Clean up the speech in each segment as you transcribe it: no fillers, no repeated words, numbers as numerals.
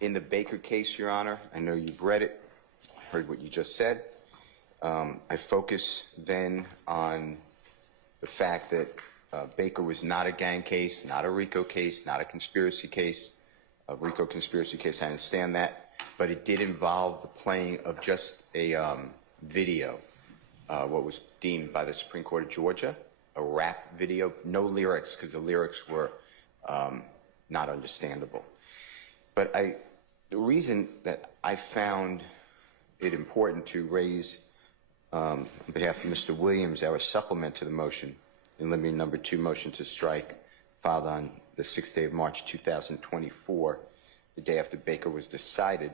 In the Baker case, Your Honor, I know you've read it, heard what you just said. I focus then on the fact that Baker was not a gang case, not a RICO case, not a conspiracy case. A RICO conspiracy case, I understand that, but it did involve the playing of just a video, what was deemed by the Supreme Court of Georgia, a rap video, no lyrics, because the lyrics were not understandable. But the reason that I found it important to raise, on behalf of Mr. Williams, our supplement to the motion, in limine number 2 motion to strike, filed on the 6th day of March 2024, the day after Baker was decided,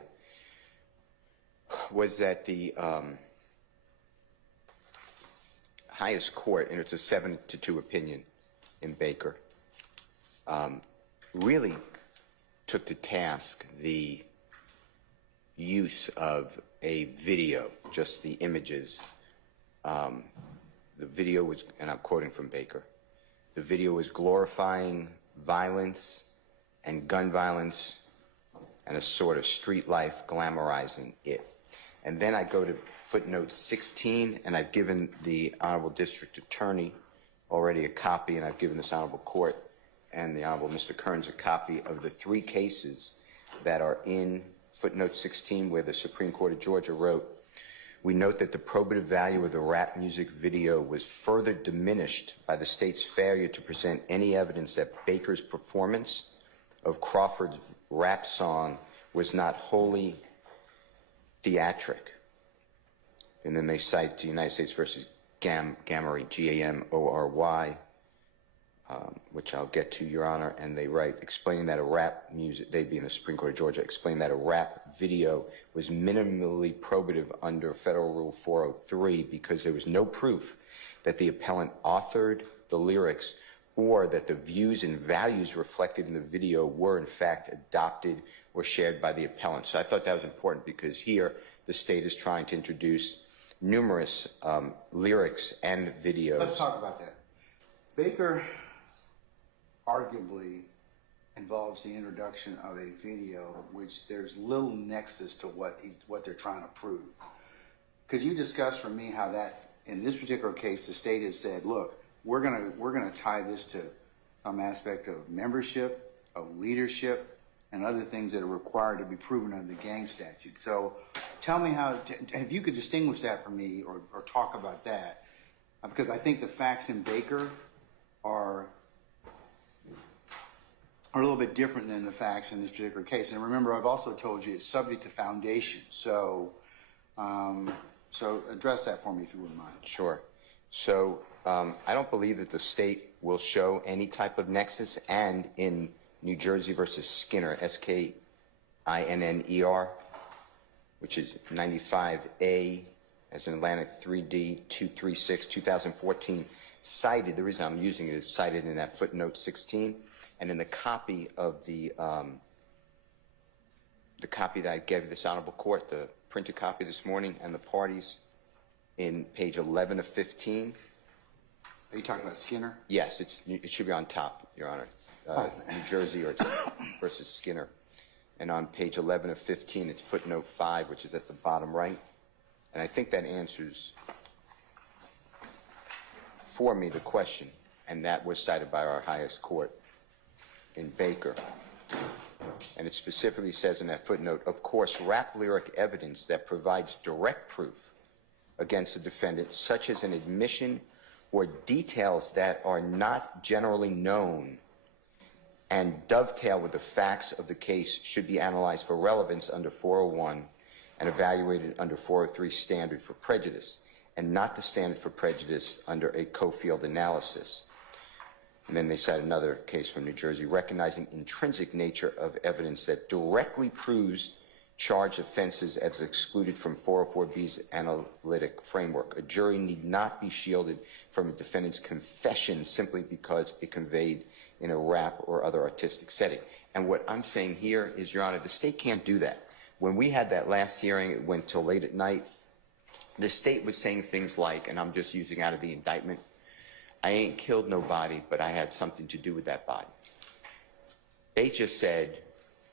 was that the highest court, and it's a 7-2 opinion in Baker, really took to task the use of a video, just the images. The video was, and I'm quoting from Baker, the video was glorifying violence and gun violence and a sort of street life, glamorizing it. And then I go to footnote 16, and I've given the Honorable District Attorney already a copy, and I've given this Honorable Court and the Honorable Mr. Kearns a copy of the 3 cases that are in footnote 16, where the Supreme Court of Georgia wrote, "We note that the probative value of the rap music video was further diminished by the state's failure to present any evidence that Baker's performance of Crawford's rap song was not wholly theatric." And then they cite the United States versus Gamory, G-A-M-O-R-Y, which I'll get to, Your Honor, and they write, explaining that a rap music, they being the Supreme Court of Georgia, explained that a rap video was minimally probative under Federal Rule 403 because there was no proof that the appellant authored the lyrics or that the views and values reflected in the video were in fact adopted or shared by the appellant. So I thought that was important because here the state is trying to introduce numerous lyrics and videos. Let's talk about that. Baker arguably involves the introduction of a video which there's little nexus to what they're trying to prove. Could you discuss for me how that, in this particular case, the state has said, look, we're gonna tie this to some aspect of membership, of leadership, and other things that are required to be proven under the gang statute. So tell me how, if you could distinguish that for me or talk about that, because I think the facts in Baker are a little bit different than the facts in this particular case. And remember, I've also told you it's subject to foundation. So, so address that for me if you wouldn't mind. Sure. So I don't believe that the state will show any type of nexus, and in New Jersey versus Skinner, S-K-I-N-N-E-R, which is 95A as in Atlantic 3D 236 2014, cited, the reason I'm using it is cited in that footnote 16, and in the copy of the copy that I gave this Honorable Court, the printed copy this morning, and the parties in page 11 of 15. Are you talking about Skinner? Yes, it should be on top, Your Honor. New Jersey or versus Skinner. And on page 11 of 15, it's footnote 5, which is at the bottom right. And I think that answers for me the question, and that was cited by our highest court in Baker. And it specifically says in that footnote, of course, rap lyric evidence that provides direct proof against the defendant, such as an admission or details that are not generally known and dovetail with the facts of the case, should be analyzed for relevance under 401 and evaluated under 403 standard for prejudice, and not the standard for prejudice under a Cofield analysis. And then they cite another case from New Jersey, recognizing intrinsic nature of evidence that directly proves charged offenses as excluded from 404B's analytic framework. A jury need not be shielded from a defendant's confession simply because it conveyed in a rap or other artistic setting. And what I'm saying here is, Your Honor, the state can't do that. When we had that last hearing, it went till late at night, the state was saying things like, and I'm just using out of the indictment, I ain't killed nobody, but I had something to do with that body. They just said,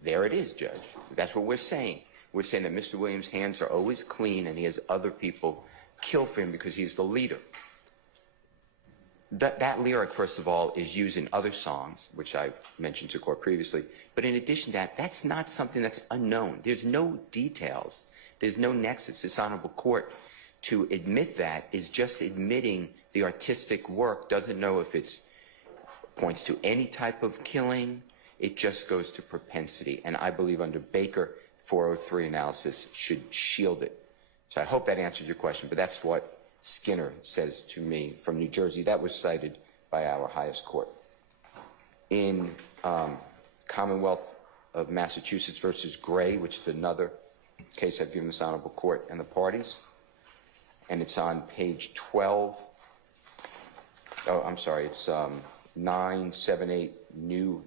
There it is, Judge. That's what we're saying. We're saying that Mr. Williams' hands are always clean and he has other people kill for him because he's the leader. That lyric, first of all, is used in other songs, which I've mentioned to court previously. But in addition to that, that's not something that's unknown. There's no details. There's no nexus. This honorable court, to admit that, is just admitting the artistic work, doesn't know if it points to any type of killing. It just goes to propensity. And I believe under Baker, 403 analysis should shield it. So I hope that answers your question, but that's what Skinner says to me from New Jersey. That was cited by our highest court. In Commonwealth of Massachusetts versus Gray, which is another case I've given this honorable court and the parties, and it's on page 12. Oh, I'm sorry, it's 978 New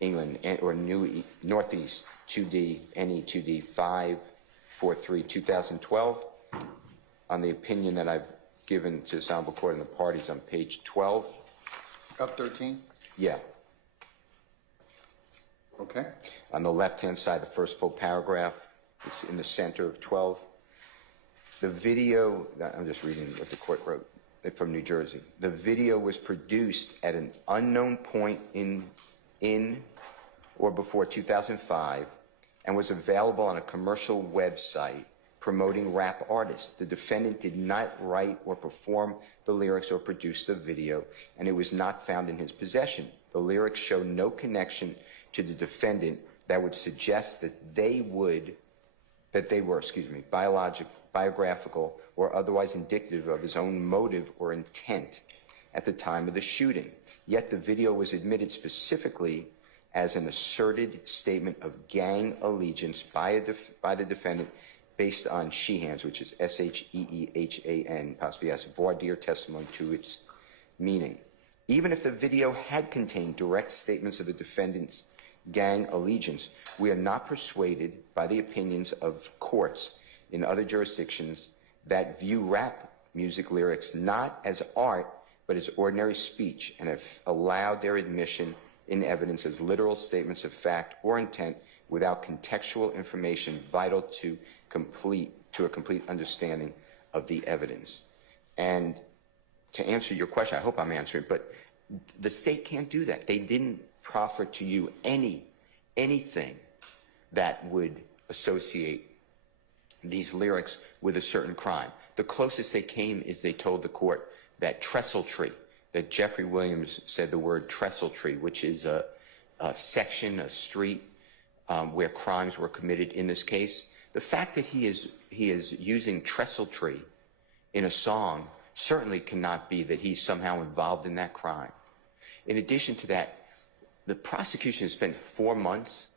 England, or New Northeast 2D, NE 2D 543, 2012. On the opinion that I've given to this honorable court and the parties on page 12. Up 13? Yeah. Okay. On the left-hand side, the first full paragraph, it's in the center of 12. The video, I'm just reading what the court wrote from New Jersey. The video was produced at an unknown point in or before 2005 and was available on a commercial website promoting rap artists. The defendant did not write or perform the lyrics or produce the video, and it was not found in his possession. The lyrics show no connection to the defendant that would suggest that they were, biographical, or otherwise indicative of his own motive or intent at the time of the shooting. Yet the video was admitted specifically as an asserted statement of gang allegiance by the defendant based on Sheehan's, which is S-H-E-E-H-A-N, apostrophe S, voir dire testimony to its meaning. Even if the video had contained direct statements of the defendant's gang allegiance, we are not persuaded by the opinions of courts in other jurisdictions that view rap music lyrics not as art, but as ordinary speech, and have allowed their admission in evidence as literal statements of fact or intent without contextual information vital to a complete understanding of the evidence. And to answer your question, I hope I'm answering, but the state can't do that. They didn't proffer to you anything that would associate these lyrics with a certain crime. The closest they came is they told the court that Trestle Tree, that Jeffrey Williams said the word Trestle Tree, which is a section, a street where crimes were committed in this case. The fact that he is using Trestle Tree in a song certainly cannot be that he's somehow involved in that crime. In addition to that, the prosecution has spent 4 months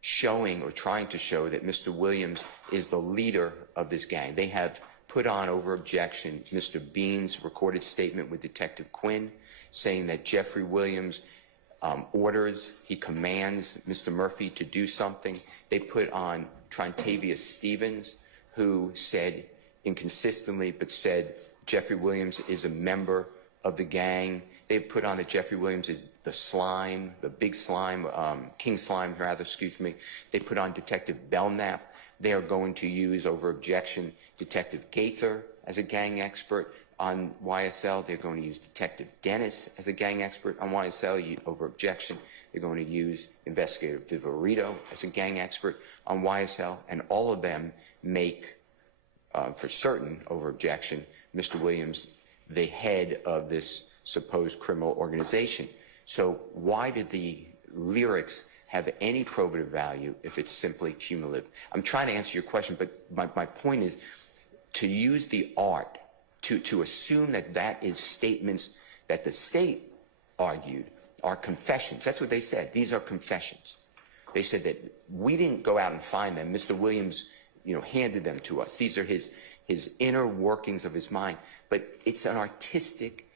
showing or trying to show that Mr. Williams is the leader of this gang. They have put on over objection Mr. Bean's recorded statement with Detective Quinn saying that Jeffrey Williams orders, he commands Mr. Murphy to do something. They put on Trontavious Stevens, who said inconsistently, but said Jeffrey Williams is a member of the gang. They put on that Jeffrey Williams is the slime, the big slime, King Slime, rather, excuse me. They put on Detective Belknap. They are going to use, over objection, Detective Gaither as a gang expert on YSL. They're going to use Detective Dennis as a gang expert on YSL. Over objection, they're going to use Investigator Viverito as a gang expert on YSL. And all of them make, for certain, over objection, Mr. Williams the head of this supposed criminal organization. So why did the lyrics have any probative value if it's simply cumulative? I'm trying to answer your question, but my point is to use the art, to assume that that is statements that the state argued are confessions. That's what they said. These are confessions. They said that we didn't go out and find them. Mr. Williams, handed them to us. These are his inner workings of his mind. But it's an artistic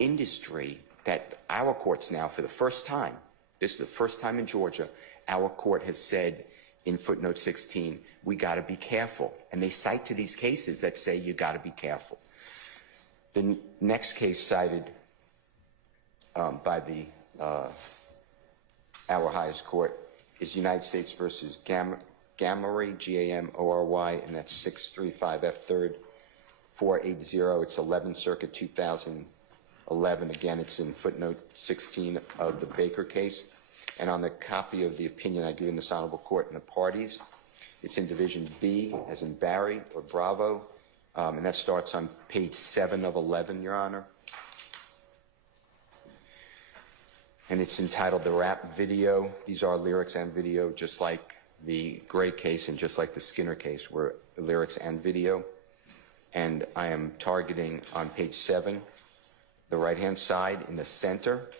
industry that our courts now, for the first time, this is the first time in Georgia, our court has said in footnote 16, we got to be careful. And they cite to these cases that say you got to be careful. The next case cited by our highest court is United States versus Gamory, G-A-M-O-R-Y, and that's 635 F 3rd 480. It's 11th Circuit, 2011. Again, it's in footnote 16 of the Baker case. And on the copy of the opinion I give in this honorable court and the parties, it's in Division B, as in Barry or Bravo, and that starts on page 7 of 11, Your Honor. And it's entitled The Rap Video. These are lyrics and video, just like the Gray case and just like the Skinner case, were lyrics and video. And I am targeting on page 7, the right-hand side in the center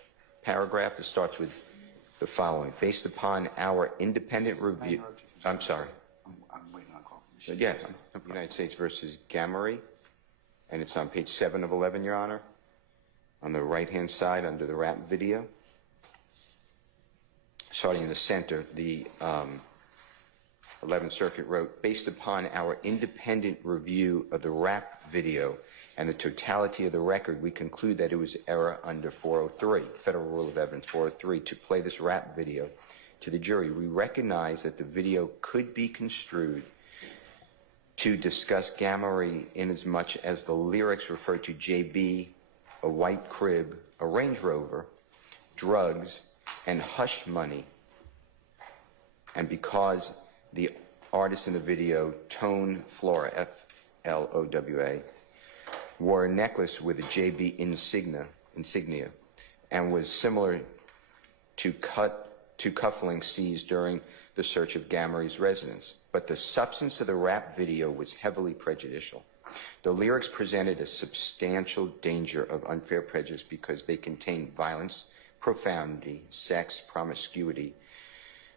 paragraph that starts with the following. Based upon our independent review, I'm sorry. I'm waiting on a call from the Yeah, United States versus Gamory, and it's on page 7 of 11, Your Honor, on the right-hand side under the rap video. Starting in the center, the 11th Circuit wrote, based upon our independent review of the rap video and the totality of the record, we conclude that it was error under 403, Federal Rule of Evidence 403, to play this rap video to the jury. We recognize that the video could be construed to discuss Gamory in as much as the lyrics refer to JB, a white crib, a Range Rover, drugs, and hush money. And because the artist in the video, Tone Flora, F-L-O-W-A, wore a necklace with a JB insignia and was similar to cufflinks seized during the search of Gamory's residence. But the substance of the rap video was heavily prejudicial. The lyrics presented a substantial danger of unfair prejudice because they contained violence, profanity, sex, promiscuity,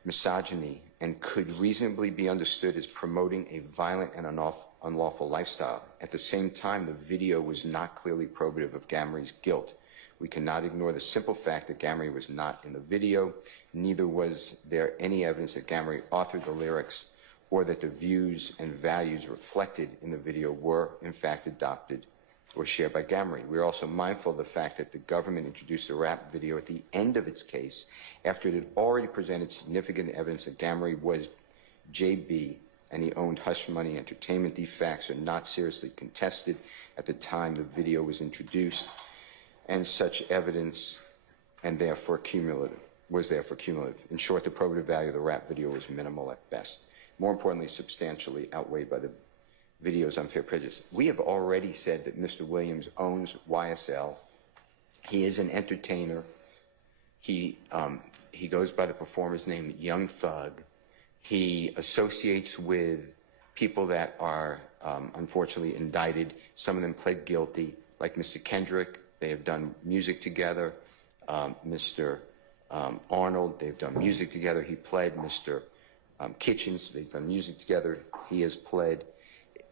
misogyny, and could reasonably be understood as promoting a violent and unlawful lifestyle. At the same time, the video was not clearly probative of Gamory's guilt. We cannot ignore the simple fact that Gamory was not in the video. Neither was there any evidence that Gamory authored the lyrics or that the views and values reflected in the video were, in fact, adopted or shared by Gamory. We are also mindful of the fact that the government introduced the rap video at the end of its case after it had already presented significant evidence that Gamory was JB and he owned Hush Money Entertainment. These facts are not seriously contested at the time the video was introduced, and such evidence was therefore cumulative. In short, the probative value of the rap video was minimal at best. More importantly, substantially outweighed by the video's unfair prejudice. We have already said that Mr. Williams owns YSL. He is an entertainer. He goes by the performer's name Young Thug. He associates with people that are unfortunately indicted. Some of them pled guilty, like Mr. Kendrick. They have done music together. Mr. Arnold, they've done music together. He pled. Mr. Kitchens, they've done music together. He has pled.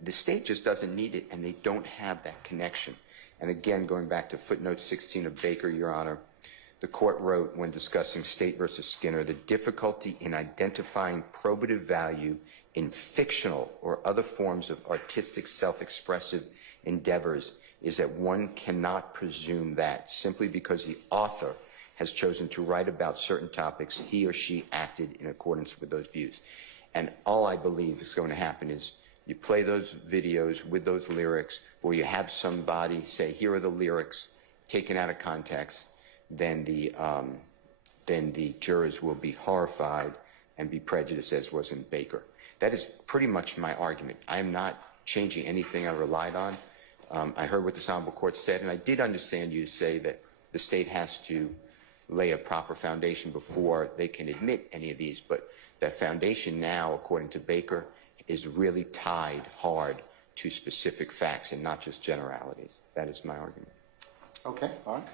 The state just doesn't need it, and they don't have that connection. And again, going back to footnote 16 of Baker, Your Honor, the court wrote when discussing State versus Skinner, the difficulty in identifying probative value in fictional or other forms of artistic self-expressive endeavors is that one cannot presume that simply because the author has chosen to write about certain topics, he or she acted in accordance with those views. And all I believe is going to happen is you play those videos with those lyrics, or you have somebody say, here are the lyrics, taken out of context, then the jurors will be horrified and be prejudiced, as was in Baker. That is pretty much my argument. I am not changing anything I relied on. I heard what this honorable court said, and I did understand you to say that the state has to lay a proper foundation before they can admit any of these, but that foundation now, according to Baker, is really tied hard to specific facts and not just generalities. That is my argument. Okay, all right.